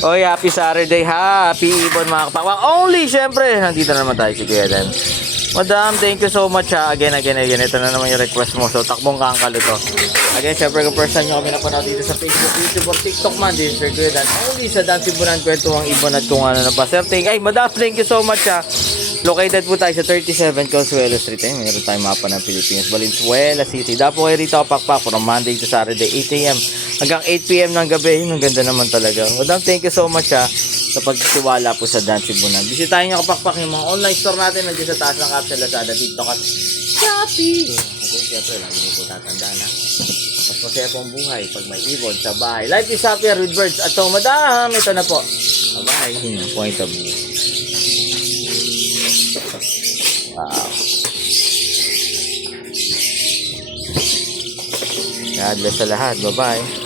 Oy, happy Saturday, happy Ibon mga kapakpak. Only, syempre, nandito na naman tayo si Kuya Dan. Madam, thank you so much ha. Again. Ito na naman yung request mo. So, takbong kangkal ito. Again, syempre, kung first time nyo kami napanood dito sa Facebook, YouTube, or TikTok man, this is Kuya Dan. Only sa Dan Cebunan, kwentuhang ibon at kung ano na pa. Sir, Madam, thank you so much ha. Located po tayo sa 37 Consuelo Street. Mayroon tayong mapa ng Pilipinas, Valenzuela City. Dapo kayo rito kapakpak from Monday to Saturday, 8 a.m. hanggang 8 p.m. ng gabi. Ang ganda naman talaga. Madam, thank you so much ha sa pagtitiwala po sa Dan Cebunan. Bisitahin nyo kapakpak yung mga online store natin nandiyan sa taas ng Capsule Lazada, TikTok at Shopee. Okay, siyempre, lagi nyo po tatandaan ha. Mas masaya po ang buhay pag may ibon sa bahay. Life is happier with birds. At so, madam, ito na po. Bye-bye. Point of view. Wow. God bless sa lahat. Bye-bye.